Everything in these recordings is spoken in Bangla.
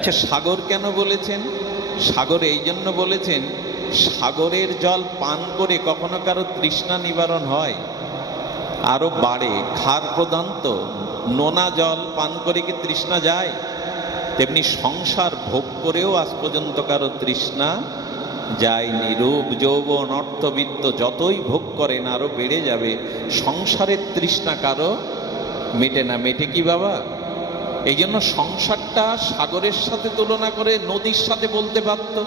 আচ্ছা সাগর কেন বলেছেন? সাগর এই জন্য বলেছেন, সাগরের জল পান করে কখনো কারও তৃষ্ণা নিবারণ হয়? আরও বাড়ে খার প্রদান তো নোনা জল পান করে কি তৃষ্ণা যায়? তেমনি সংসার ভোগ করেও আজ পর্যন্ত কারও তৃষ্ণা যায়নি রূপ যৌবন, অর্থবিত্ত যতই ভোগ করেন, আরও বেড়ে যাবে। সংসারের তৃষ্ণা কারও মেটে না। মেটে কি বাবা? এই জন্য সংসারটা সাগরের সাথে তুলনা করে নদীর সাথে বলতে পারত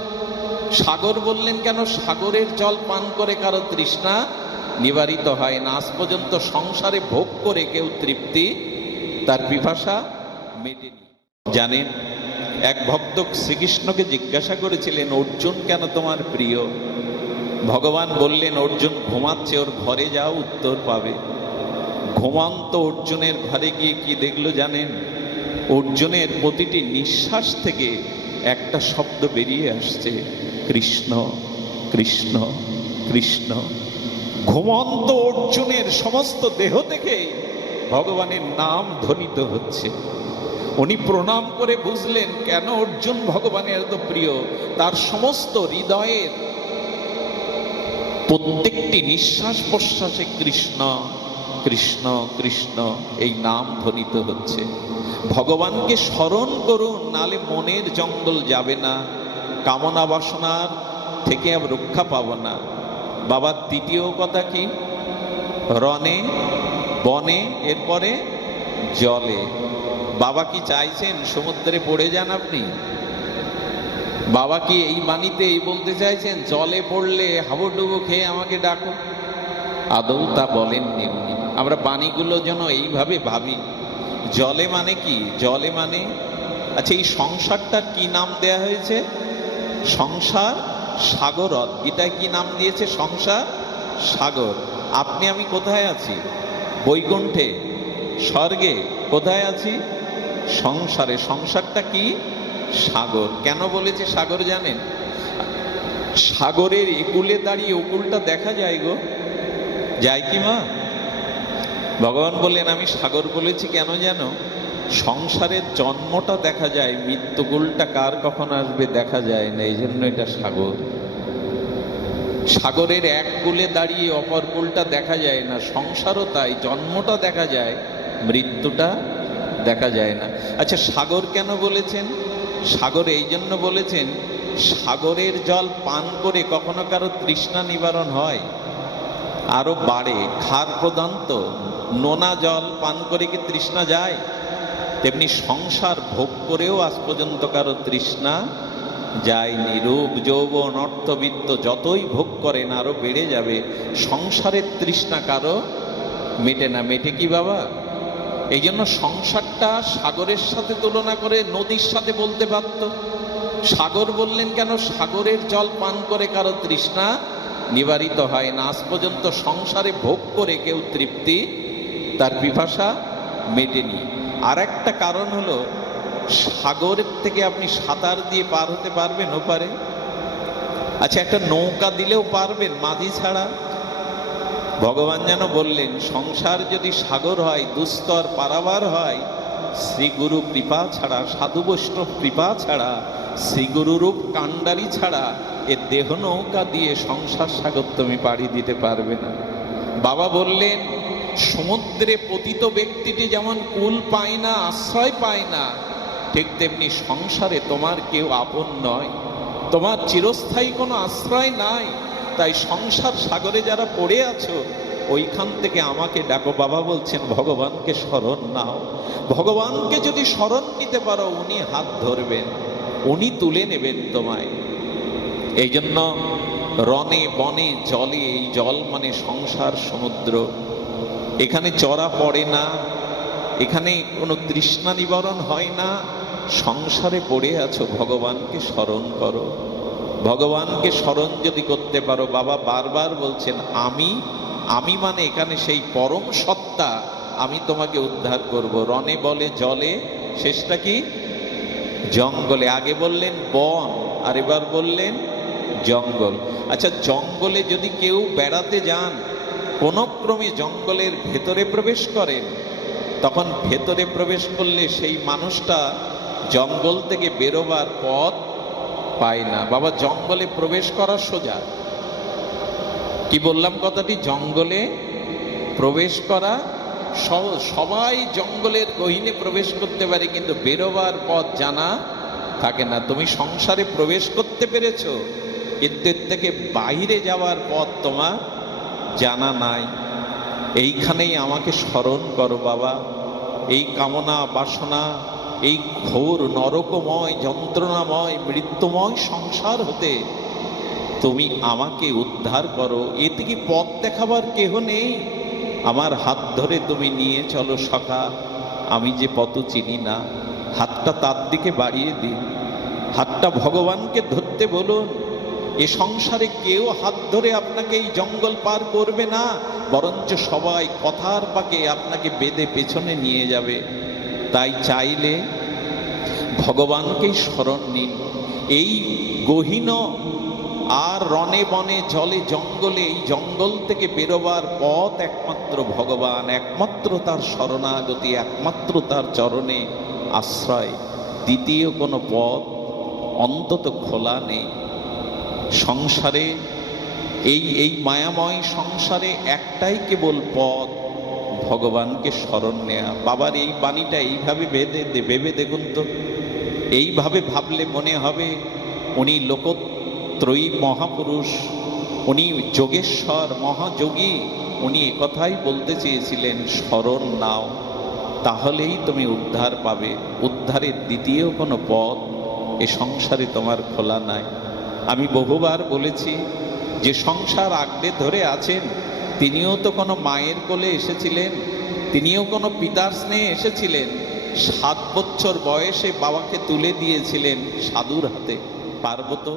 সাগর বললেন কেন? সাগরের জল পান করে কারও তৃষ্ণা নিবারিত হয় না। আজ পর্যন্ত সংসারে ভোগ করে কেউ তৃপ্তি তার পিপাসা মেটেনি। জানেন, এক ভক্ত শ্রীকৃষ্ণকে জিজ্ঞাসা করেছিলেন, অর্জুন কেন তোমার প্রিয়? ভগবান বললেন, অর্জুন ঘুমাচ্ছে, ওর ঘরে যাও, উত্তর পাবে। ঘুমন্ত অর্জুনের ঘরে গিয়ে কি দেখল জানেন? অর্জুনের প্রতিটি নিঃশ্বাস থেকে একটা শব্দ বেরিয়ে আসছে, কৃষ্ণ কৃষ্ণ কৃষ্ণ। ঘুমন্ত অর্জুনের সমস্ত দেহ থেকে ভগবানের নাম ধ্বনিত হচ্ছে। উনি প্রণাম করে বুঝলেন, কেন অর্জুন ভগবানের এত প্রিয়? তার সমস্ত হৃদয়ের প্রত্যেকটি নিঃশ্বাস প্রশ্বাসে কৃষ্ণ। কৃষ্ণ কৃষ্ণ, এই নাম ধ্বনিত হচ্ছে। ভগবানকে স্মরণ করুন, নালে মনের জঙ্গল যাবে না, কামনা বাসনার থেকে আর রক্ষা পাবো না। বাবার দ্বিতীয় কথা কি? রনে বনে, এরপরে জলে। বাবা কি চাইছেন? সমুদ্রে পড়ে যান আপনি? বাবা কি এই বাণীতে এই বলতে চাইছেন? জলে পড়লে হাবুডুবু খেয়ে আমাকে ডাকো আদৌ তা বলেননি আমরা বাণীগুলো যেন এইভাবে ভাবি। জলে মানে কি? জলে মানে? আচ্ছা এই সংসারটার কি নাম দেয়া হয়েছে? সংসার সাগরত। গীতায় কি নাম দিয়েছে? সংসার সাগর। আপনি, আমি কোথায় আছি? বৈকুণ্ঠে। স্বর্গে। কোথায় আছি? সংসারে। সংসারটা কি? সাগর। কেন বলেছে সাগর জানেন? সাগরের একুলে দাঁড়িয়ে উকুলটা দেখা যায় গো। যায় কি মা? ভগবান বললেন, আমি সাগর বলেছি কেন জানো? সংসারের জন্মটা দেখা যায়, মৃত্যুকুলটা কার কখন আসবে দেখা যায় না এই জন্য এটা সাগর। সাগরের এক কুলে দাঁড়িয়ে অপর কুলটা দেখা যায় না, সংসারও তাই, জন্মটা দেখা যায়, মৃত্যুটা দেখা যায় না। আচ্ছা সাগর কেন বলেছেন? সাগর এই জন্য বলেছেন, সাগরের জল পান করে কখনো কারও তৃষ্ণা নিবারণ হয়? আরও বাড়ে। খার প্রদান তো। নোনা জল পান করে কি তৃষ্ণা যায়? তেমনি সংসার ভোগ করেও আজ পর্যন্ত কারও তৃষ্ণা যায়নি রূপ যৌবন, অর্থবিত্ত যতই ভোগ করেন আরও বেড়ে যাবে। সংসারের তৃষ্ণা কারও মেটে না। মেটে কি বাবা? এই জন্য সংসারটা সাগরের সাথে তুলনা করে নদীর সাথে বলতে পারত সাগর বললেন কেন? সাগরের জল পান করে কারও তৃষ্ণা নিবারিত হয় না। আজ পর্যন্ত সংসারে ভোগ করে কেউ তৃপ্তি তার পিপাসা মেটেনি। আর একটা কারণ হলো সাগরের থেকে আপনি সাঁতার দিয়ে পার হতে পারবেন ওপারে। আচ্ছা একটা নৌকা দিলেও পারবেন, মাঝি ছাড়া। ভগবান যেন বললেন, সংসার যদি সাগর হয়, দুস্তর পারাবার হয় শ্রী গুরু কৃপা ছাড়া সাধু বৈষ্ণব কৃপা ছাড়া শ্রী গুরুরূপ কাণ্ডারি ছাড়া এ দেহ নৌকা দিয়ে সংসার সাগর তুমি পাড়ি দিতে পারবে না। বাবা বললেন, সমুদ্রে পতিত ব্যক্তিটি যেমন কুল পায় না, আশ্রয় পায় না, ঠিক তেমনি সংসারে তোমার কেউ আপন নয়। তোমার চিরস্থায়ী কোনো আশ্রয় নাই। তাই সংসার সাগরে যারা পড়ে আছো, ওইখান থেকে আমাকে ডাকো। বাবা বলছেন, ভগবানকে স্মরণ নাও। ভগবানকে যদি স্মরণ নিতে পারো, উনি হাত ধরবেন, উনি তুলে নেবেন তোমায়। এই জন্য রনে, বনে, জলে, এই জল মানে সংসার, সমুদ্র। এখানে চড়া পড়ে না, এখানে কোনো তৃষ্ণা নিবারণ হয় না। সংসারে পড়ে আছো, ভগবানকে স্মরণ করো। ভগবানকে স্মরণ যদি করতে পারো, বাবা বারবার বলছেন, আমি আমি মানে এখানে সেই পরম সত্তা, আমি তোমাকে উদ্ধার করব। রনে বলে, জলে, শেষটা কি? জঙ্গলে। আগে বললেন, বন, আর এবার বললেন জঙ্গল। আচ্ছা জঙ্গলে যদি কেউ বেড়াতে যান কোনো ক্রমে জঙ্গলের ভেতরে প্রবেশ করেন, তখন ভেতরে প্রবেশ করলে সেই মানুষটা জঙ্গল থেকে বেরোবার পথ পায় না। বাবা, জঙ্গলে প্রবেশ করা সোজা। কি বললাম কথাটি? জঙ্গলে প্রবেশ করা সবাই জঙ্গলের গহীনে প্রবেশ করতে পারে, কিন্তু বেরোবার পথ জানা থাকে না। তুমি সংসারে প্রবেশ করতে পেরেছ। এর থেকে বাইরে যাওয়ার পথ তোমার জানা নাই। এইখানেই আমাকে স্মরণ করো বাবা। এই কামনা বাসনা, এই ঘোর নরকময়, যন্ত্রণাময়, মৃত্যুময় সংসার হতে তুমি আমাকে উদ্ধার করো। এ থেকে পথ দেখাবার কেহ নেই? আমার হাত ধরে তুমি নিয়ে চলো সখা। আমি যে পথ চিনি না। হাতটা তার দিকে বাড়িয়ে দিন। হাতটা ভগবানকে ধরতে বলুন। এ সংসারে কেউ হাত ধরে আপনাকে এই জঙ্গল পার করবে না, বরঞ্চ সবাই কথার পাকে আপনাকে বেঁধে পেছনে নিয়ে যাবে। তাই চাইলে ভগবানকেই স্মরণ নিন। এই গহীন আর রনে বনে জলে জঙ্গলে, এই জঙ্গল থেকে বেরোবার পথ একমাত্র ভগবান, একমাত্র তার শরণাগতি, একমাত্র তার চরণে আশ্রয়। দ্বিতীয় কোনো পথ অন্তত খোলা নেই। সংসারে, এই এই মায়াময় সংসারে একটাই কেবল পথ, ভগবানকে স্মরণ নেয়া। বাবার এই বাণীটা এইভাবে ভেবে দে- ভেবে দেখুন তো। এইভাবে ভাবলে মনে হবে, উনি লোকত্রয়ী মহাপুরুষ, উনি যোগেশ্বর মহাযোগী, উনি একথাই বলতে চেয়েছিলেন, স্মরণ নাও, তাহলেই তুমি উদ্ধার পাবে। উদ্ধারের দ্বিতীয় কোনো পথ এ সংসারে তোমার খোলা নাই। আমি বহুবার বলেছি যে সংসার আগড়ে ধরে আছেন, তিনিও তো কোনো মায়ের কোলে এসেছিলেন, তিনিও কোনো পিতার স্নেহে এসেছিলেন, সাত বছর বয়সে বাবাকে তুলে দিয়েছিলেন সাধুর হাতে পার্বত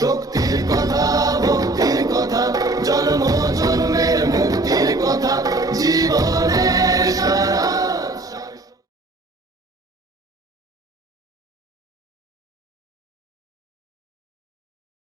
শক্তির কথা